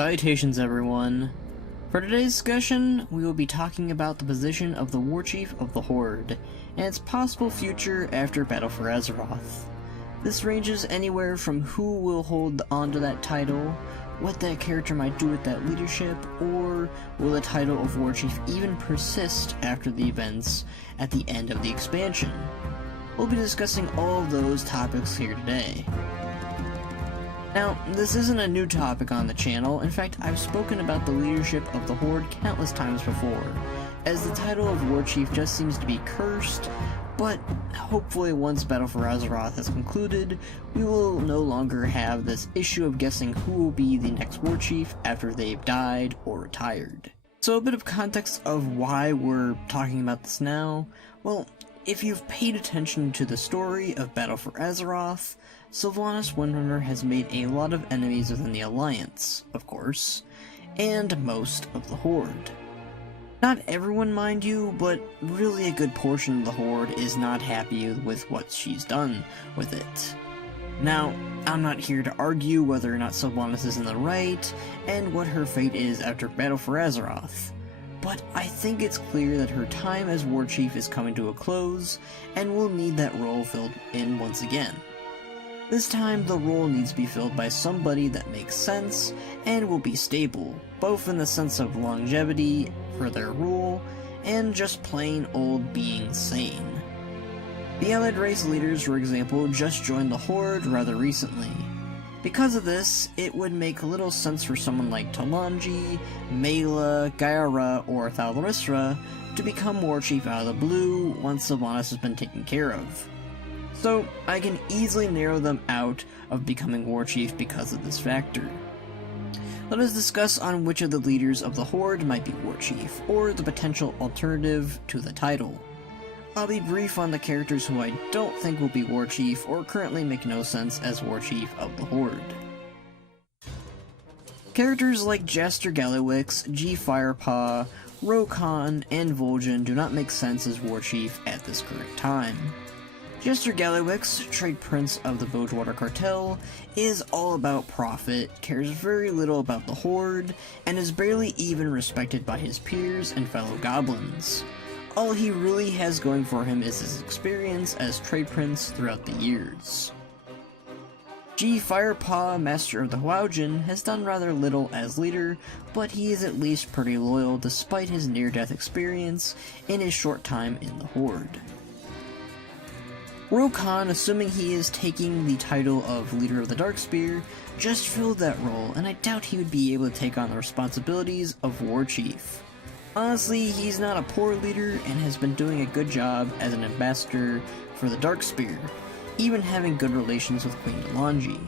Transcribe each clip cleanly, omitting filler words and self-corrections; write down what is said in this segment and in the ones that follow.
Salutations everyone! For today's discussion, we will be talking about the position of the Warchief of the Horde, and its possible future after Battle for Azeroth. This ranges anywhere from who will hold onto that title, what that character might do with that leadership, or will the title of Warchief even persist after the events at the end of the expansion. We'll be discussing all of those topics here today. Now, this isn't a new topic on the channel. In fact, I've spoken about the leadership of the Horde countless times before, as the title of Warchief just seems to be cursed, but hopefully once Battle for Azeroth has concluded, we will no longer have this issue of guessing who will be the next Warchief after they've died or retired. So a bit of context of why we're talking about this now. Well, if you've paid attention to the story of Battle for Azeroth, Sylvanas Windrunner has made a lot of enemies within the Alliance, of course, and most of the Horde. Not everyone, mind you, but really a good portion of the Horde is not happy with what she's done with it. Now, I'm not here to argue whether or not Sylvanas is in the right, and what her fate is after Battle for Azeroth, but I think it's clear that her time as Warchief is coming to a close, and will need that role filled in once again. This time, the role needs to be filled by somebody that makes sense, and will be stable, both in the sense of longevity for their rule, and just plain old being sane. The allied race leaders, for example, just joined the Horde rather recently. Because of this, it would make little sense for someone like Talanji, Mela, Gaira, or Thalrisra to become Warchief out of the blue once Sylvanas has been taken care of. So I can easily narrow them out of becoming Warchief because of this factor. Let us discuss on which of the leaders of the Horde might be Warchief, or the potential alternative to the title. I'll be brief on the characters who I don't think will be Warchief or currently make no sense as Warchief of the Horde. Characters like Jaster Gallywix, G Firepaw, Rokhan, and Vol'jin do not make sense as Warchief at this current time. Jaster Gallywix, trade prince of the Bilgewater Cartel, is all about profit, cares very little about the Horde, and is barely even respected by his peers and fellow goblins. All he really has going for him is his experience as trade prince throughout the years. G Firepaw, master of the Huaojin, has done rather little as leader, but he is at least pretty loyal despite his near-death experience in his short time in the Horde. Rokhan, assuming he is taking the title of Leader of the Darkspear, just filled that role, and I doubt he would be able to take on the responsibilities of Warchief. Honestly, he's not a poor leader and has been doing a good job as an ambassador for the Darkspear, even having good relations with Queen Talanji.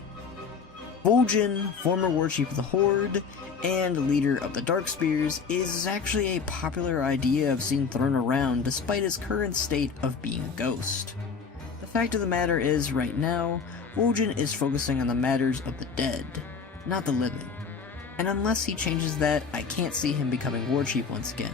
Vol'jin, former Warchief of the Horde, and leader of the Darkspears, is actually a popular idea of seeing thrown around despite his current state of being a ghost. The fact of the matter is, right now, Vol'jin is focusing on the matters of the dead, not the living. And unless he changes that, I can't see him becoming Warchief once again.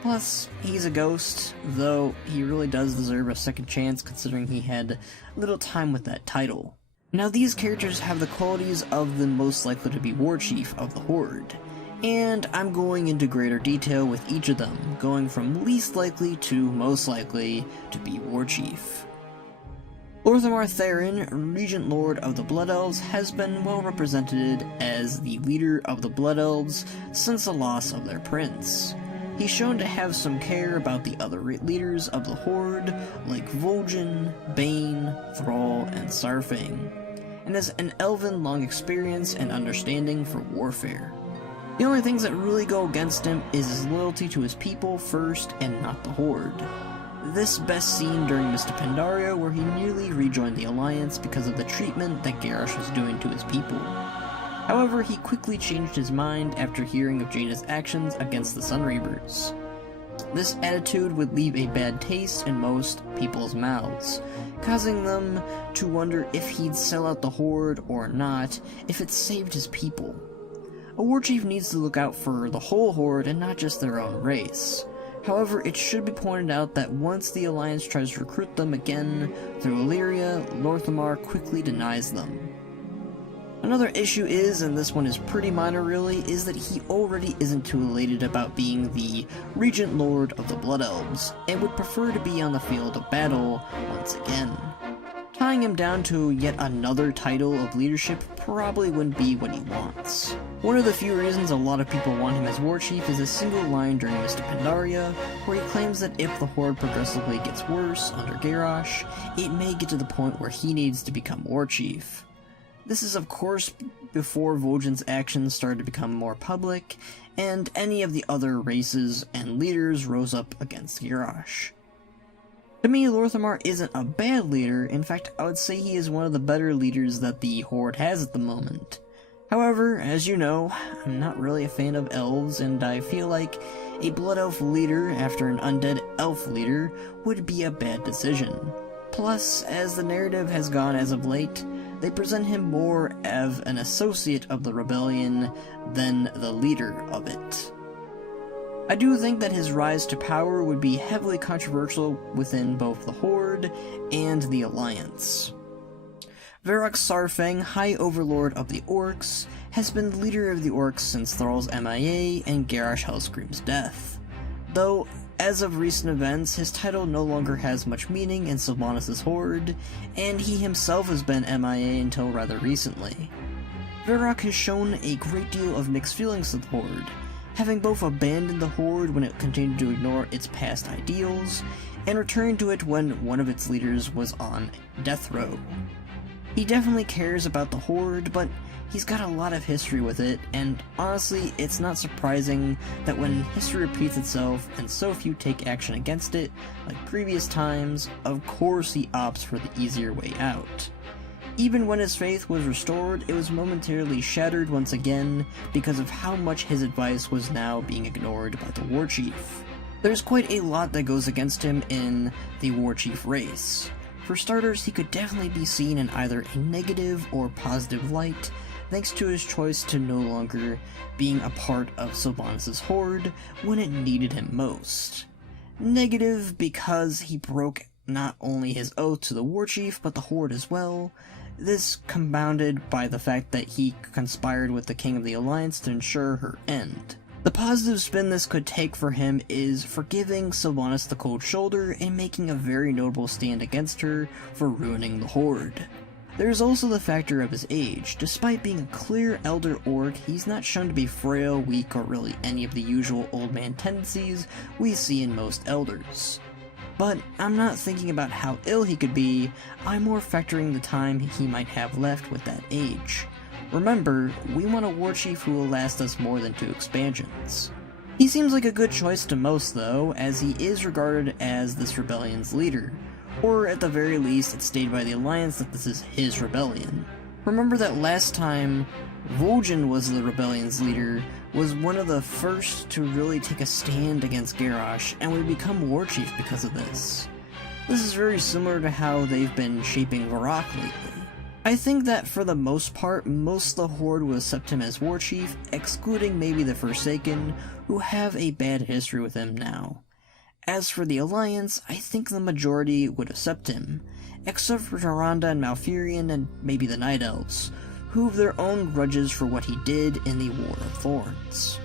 Plus, he's a ghost, though he really does deserve a second chance considering he had little time with that title. Now these characters have the qualities of the most likely to be Warchief of the Horde, and I'm going into greater detail with each of them, going from least likely to most likely to be Warchief. THERON, Regent Lord of the Blood Elves, has been well represented as the leader of the Blood Elves since the loss of their prince. He's shown to have some care about the other leaders of the Horde, like Vol'jin, BAINE, THRALL, and SAURFANG, and has an elven long experience and understanding for warfare. The only things that really go against him is his loyalty to his people first and not the Horde. This best seen during Mr. Pandaria, where he nearly rejoined the Alliance because of the treatment that Garrosh was doing to his people. However, he quickly changed his mind after hearing of Jaina's actions against the Sunreapers. This attitude would leave a bad taste in most people's mouths, causing them to wonder if he'd sell out the Horde or not if it saved his people. A Warchief needs to look out for the whole Horde and not just their own race. However, it should be pointed out that once the Alliance tries to recruit them again through Illyria, THEMAR quickly denies them. Another issue is, and this one is pretty minor really, is that he already isn't too elated about being the Regent Lord of the Blood Elves, and would prefer to be on the field of battle once again. Tying him down to yet another title of leadership probably wouldn't be what he wants. One of the few reasons a lot of people want him as Warchief is a single line during Mr. Pandaria, where he claims that if the Horde progressively gets worse under Garrosh, it may get to the point where he needs to become Warchief. This is of course before Vol'jin's actions started to become more public, and any of the other races and leaders rose up against Garrosh. To me, THEMAR isn't a bad leader. In fact, I would say he is one of the better leaders that the Horde has at the moment. However, as you know, I'm not really a fan of elves, and I feel like a Blood Elf leader after an Undead Elf leader would be a bad decision. Plus, as the narrative has gone as of late, they present him more as an associate of the rebellion than the leader of it. I do think that his rise to power would be heavily controversial within both the Horde and the Alliance. VAROK SAURFANG, High Overlord of the Orcs, has been leader of the Orcs since THRALL's MIA and Garrosh Hellscream's death. Though, as of recent events, his title no longer has much meaning in Sylvanas' Horde, and he himself has been MIA until rather recently. VAROK has shown a great deal of mixed feelings to the Horde, having both abandoned the Horde when it continued to ignore its past ideals, and returned to it when one of its leaders was on death row. He definitely cares about the Horde, but he's got a lot of history with it, and honestly, it's not surprising that when history repeats itself and so few take action against it, like previous times, of course he opts for the easier way out. Even when his faith was restored, it was momentarily shattered once again because of how much his advice was now being ignored by the Warchief. There's quite a lot that goes against him in the Warchief race. For starters, he could definitely be seen in either a negative or positive light, thanks to his choice to no longer being a part of Sylvanas' Horde when it needed him most. Negative because he broke not only his oath to the Warchief, but the Horde as well. This compounded by the fact that he conspired with the King of the Alliance to ensure her end. The positive spin this could take for him is forgiving Sylvanas the Cold Shoulder and making a very notable stand against her for ruining the Horde. There is also the factor of his age. Despite being a clear Elder Orc, he's not shown to be frail, weak, or really any of the usual old man tendencies we see in most Elders. But I'm not thinking about how ill he could be, I'm more factoring the time he might have left with that age. Remember, we want a Warchief who will last us more than 2 expansions. He seems like a good choice to most though, as he is regarded as this rebellion's leader, or at the very least it's stated by the Alliance that this is his rebellion. Remember that last time Vol'jin was the rebellion's leader, was one of the first to really take a stand against Garrosh, and would become Warchief because of this. This is very similar to how they've been shaping VAROK lately. I think that for the most part, most of the Horde will accept him as Warchief, excluding maybe the Forsaken, who have a bad history with him now. As for the Alliance, I think the majority would accept him, except for Tyrande and Malfurion and maybe the Night Elves, who have their own grudges for what he did in the War of Thorns.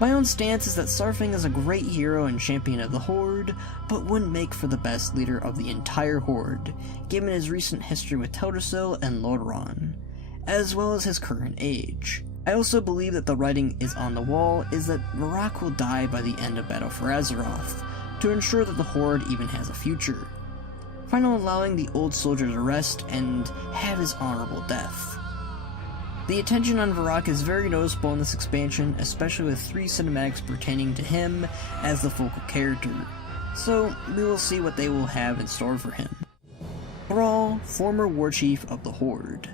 My own stance is that SAURFANG is a great hero and champion of the Horde, but wouldn't make for the best leader of the entire Horde, given his recent history with Teldrassil and Lordaeron, as well as his current age. I also believe that the writing is on the wall is that VAROK will die by the end of Battle for Azeroth, to ensure that the Horde even has a future, finally allowing the old soldier to rest and have his honorable death. The attention on VAROK is very noticeable in this expansion, especially with 3 cinematics pertaining to him as the focal character, so we will see what they will have in store for him. THRALL, former Warchief of the Horde.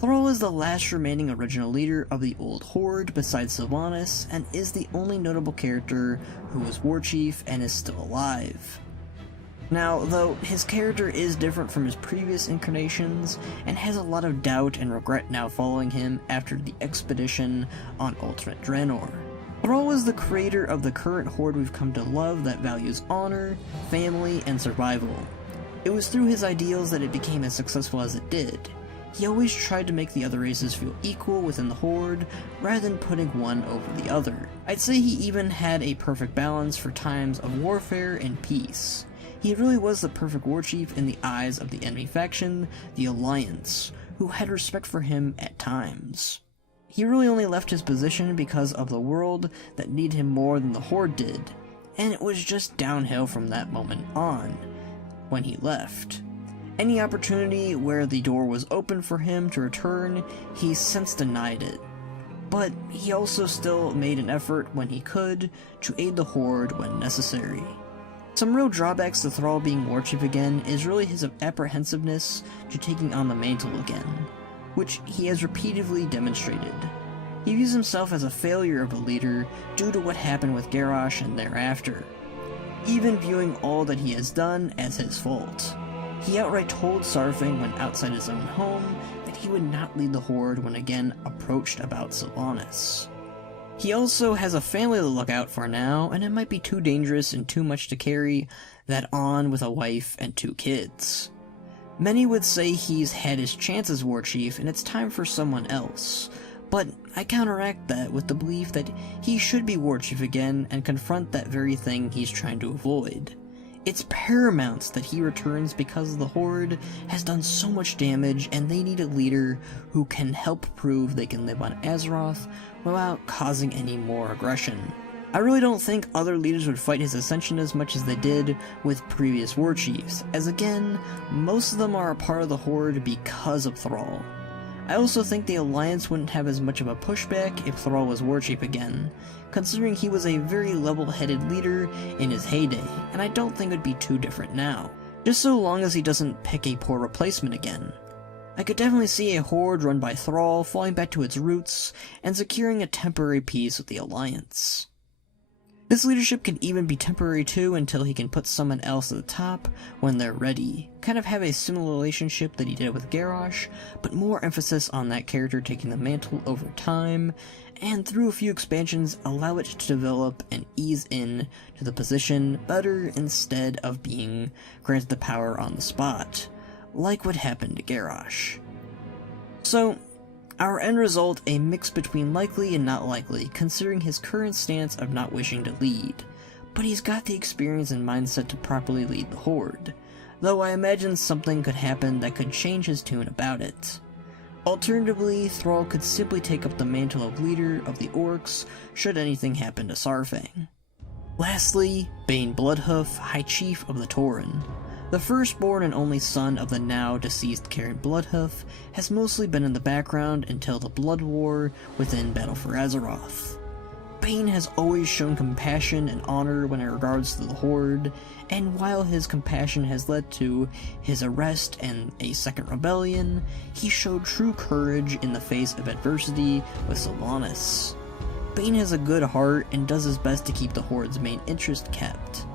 THRALL is the last remaining original leader of the old Horde besides Sylvanas, and is the only notable character who was Warchief and is still alive. Now, though his character is different from his previous incarnations, and has a lot of doubt and regret now following him after the expedition on Ultimate Draenor. THRALL was the creator of the current Horde we've come to love that values honor, family, and survival. It was through his ideals that it became as successful as it did. He always tried to make the other races feel equal within the Horde, rather than putting one over the other. I'd say he even had a perfect balance for times of warfare and peace. He really was the perfect Warchief in the eyes of the enemy faction, the Alliance, who had respect for him at times. He really only left his position because of the world that needed him more than the Horde did, and it was just downhill from that moment on, when he left. Any opportunity where the door was open for him to return, he since denied it. But he also still made an effort when he could to aid the Horde when necessary. Some real drawbacks to Thrall being Warchief again is really his apprehensiveness to taking on the mantle again, which he has repeatedly demonstrated. He views himself as a failure of a leader due to what happened with Garrosh and thereafter, even viewing all that he has done as his fault. He outright told SAURFANG when outside his own home that he would not lead the Horde when again approached about Sylvanas. He also has a family to look out for now, and it might be too dangerous and too much to carry that on with a wife and 2 kids. Many would say he's had his chance as Warchief and it's time for someone else, but I counteract that with the belief that he should be Warchief again and confront that very thing he's trying to avoid. It's paramount that he returns because the Horde has done so much damage and they need a leader who can help prove they can live on Azeroth without causing any more aggression. I really don't think other leaders would fight his ascension as much as they did with previous Warchiefs, as again, most of them are a part of the Horde because of Thrall. I also think the Alliance wouldn't have as much of a pushback if Thrall was Warchief again, considering he was a very level-headed leader in his heyday, and I don't think it would be too different now, just so long as he doesn't pick a poor replacement again. I could definitely see a Horde run by Thrall falling back to its roots and securing a temporary peace with the Alliance. This leadership can even be temporary too until he can put someone else at the top when they're ready. Kind of have a similar relationship that he did with Garrosh, but more emphasis on that character taking the mantle over time, and through a few expansions allow it to develop and ease in to the position better instead of being granted the power on the spot, like what happened to Garrosh. So, our end result, a mix between likely and not likely, considering his current stance of not wishing to lead, but he's got the experience and mindset to properly lead the Horde, though I imagine something could happen that could change his tune about it. Alternatively, Thrall could simply take up the mantle of leader of the Orcs should anything happen to SAURFANG. Lastly, BAINE Bloodhoof, High Chief of the THERON. The firstborn and only son of the now deceased Karen Bloodhoof has mostly been in the background until the Blood War within Battle for Azeroth. BAINE has always shown compassion and honor when it regards to the Horde, and while his compassion has led to his arrest and a second rebellion, he showed true courage in the face of adversity with Sylvanas. BAINE has a good heart and does his best to keep the Horde's main interest kept.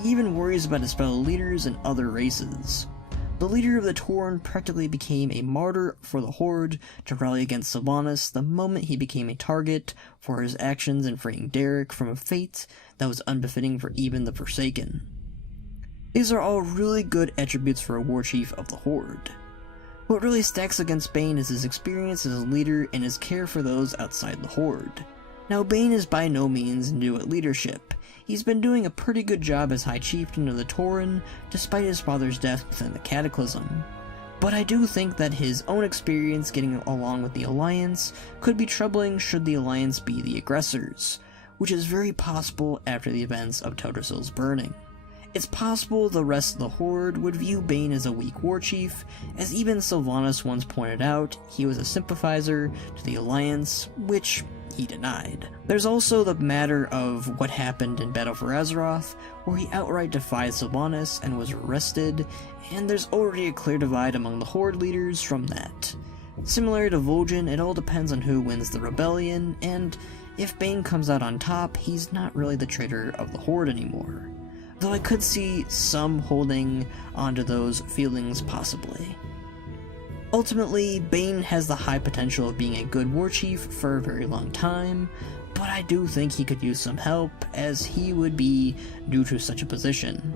He even worries about his fellow leaders and other races. The leader of the THERON practically became a martyr for the Horde to rally against Sylvanas the moment he became a target for his actions in freeing Derek from a fate that was unbefitting for even the Forsaken. These are all really good attributes for a Warchief of the Horde. What really stacks against BAINE is his experience as a leader and his care for those outside the Horde. Now, BAINE is by no means new at leadership. He's been doing a pretty good job as High Chieftain of the THERON, despite his father's death within the Cataclysm. But I do think that his own experience getting along with the Alliance could be troubling should the Alliance be the aggressors, which is very possible after the events of Todrasyl's burning. It's possible the rest of the Horde would view BAINE as a weak Warchief, as even Sylvanas once pointed out he was a sympathizer to the Alliance, which he denied. There's also the matter of what happened in Battle for Azeroth, where he outright defied Sylvanas and was arrested, and there's already a clear divide among the Horde leaders from that. Similar to Vol'jin, it all depends on who wins the rebellion, and if BAINE comes out on top, he's not really the traitor of the Horde anymore. Though I could see some holding onto those feelings possibly. Ultimately, BAINE has the high potential of being a good Warchief for a very long time, but I do think he could use some help, as he would be due to such a position.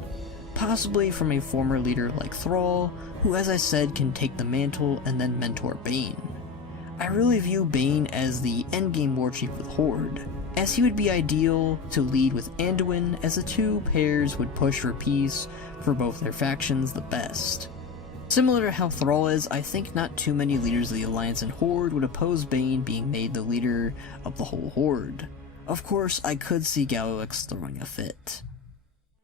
possibly from a former leader like THRALL, who as I said can take the mantle and then mentor BAINE. I really view BAINE as the endgame Warchief with Horde, as he would be ideal to lead with Anduin, as the two pairs would push for peace for both their factions the best. Similar to how THRALL is, I think not too many leaders of the Alliance and Horde would oppose BAINE being made the leader of the whole Horde. Of course, I could see Galliux throwing a fit.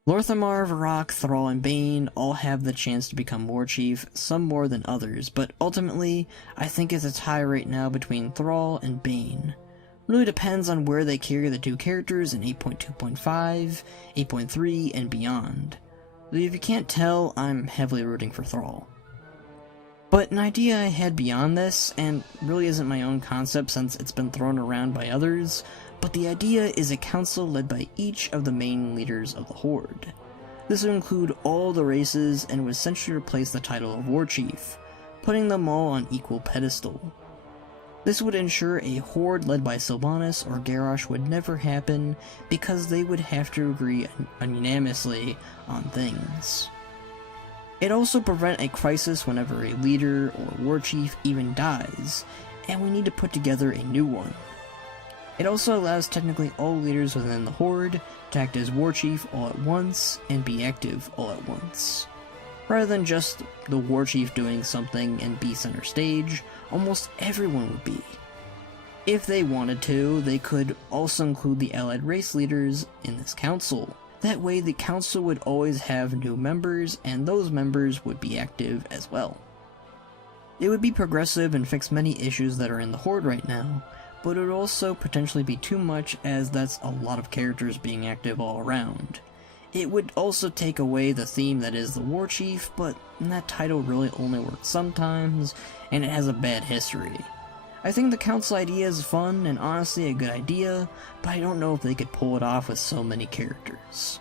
Lord THEMAR, VAROK, THRALL, and BAINE all have the chance to become Warchief, some more than others, but ultimately, I think it's a tie right now between THRALL and BAINE. Really depends on where they carry the two characters in 8.2.5, 8.3, and beyond. Though if you can't tell, I'm heavily rooting for THRALL. But an idea I had beyond this, and really isn't my own concept since it's been thrown around by others, but the idea is a council led by each of the main leaders of the Horde. This would include all the races and would essentially replace the title of Warchief, putting them all on equal pedestal. This would ensure a Horde led by Sylvanas or Garrosh would never happen because they would have to agree unanimously on things. It'd also prevent a crisis whenever a leader or Warchief even dies, and we need to put together a new one. It also allows technically all leaders within the Horde to act as Warchief all at once and be active all at once. Rather than just the Warchief doing something and be center stage, almost everyone would be. If they wanted to, they could also include the allied race leaders in this council. That way the council would always have new members, and those members would be active as well. It would be progressive and fix many issues that are in the Horde right now, but it would also potentially be too much, as that's a lot of characters being active all around. It would also take away the theme that is the Warchief, but that title really only works sometimes, and it has a bad history. I think the council idea is fun and honestly a good idea, but I don't know if they could pull it off with so many characters.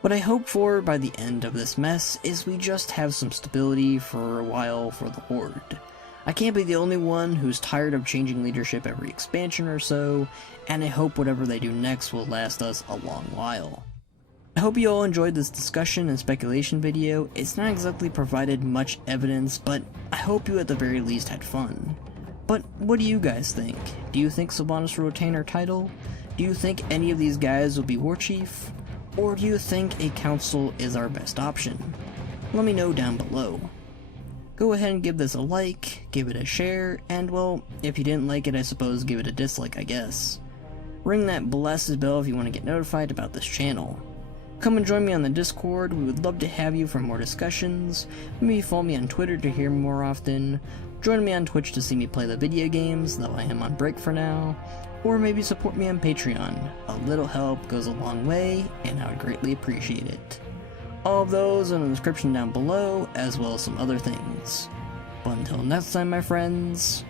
What I hope for by the end of this mess is we just have some stability for a while for the Horde. I can't be the only one who's tired of changing leadership every expansion or so, and I hope whatever they do next will last us a long while. I hope you all enjoyed this discussion and speculation video. It's not exactly provided much evidence, but I hope you at the very least had fun. But what do you guys think? Do you think Sylvanas will retain her title? Do you think any of these guys will be Warchief? Or do you think a council is our best option? Let me know down below. Go ahead and give this a like, give it a share, and well, if you didn't like it, I suppose give it a dislike, I guess. Ring that blessed bell if you want to get notified about this channel. Come and join me on the Discord. We would love to have you for more discussions. Maybe follow me on Twitter to hear me more often. Join me on Twitch to see me play the video games, though I am on break for now. Or maybe support me on Patreon. A little help goes a long way, and I would greatly appreciate it. All of those are in the description down below, as well as some other things. But until next time, my friends,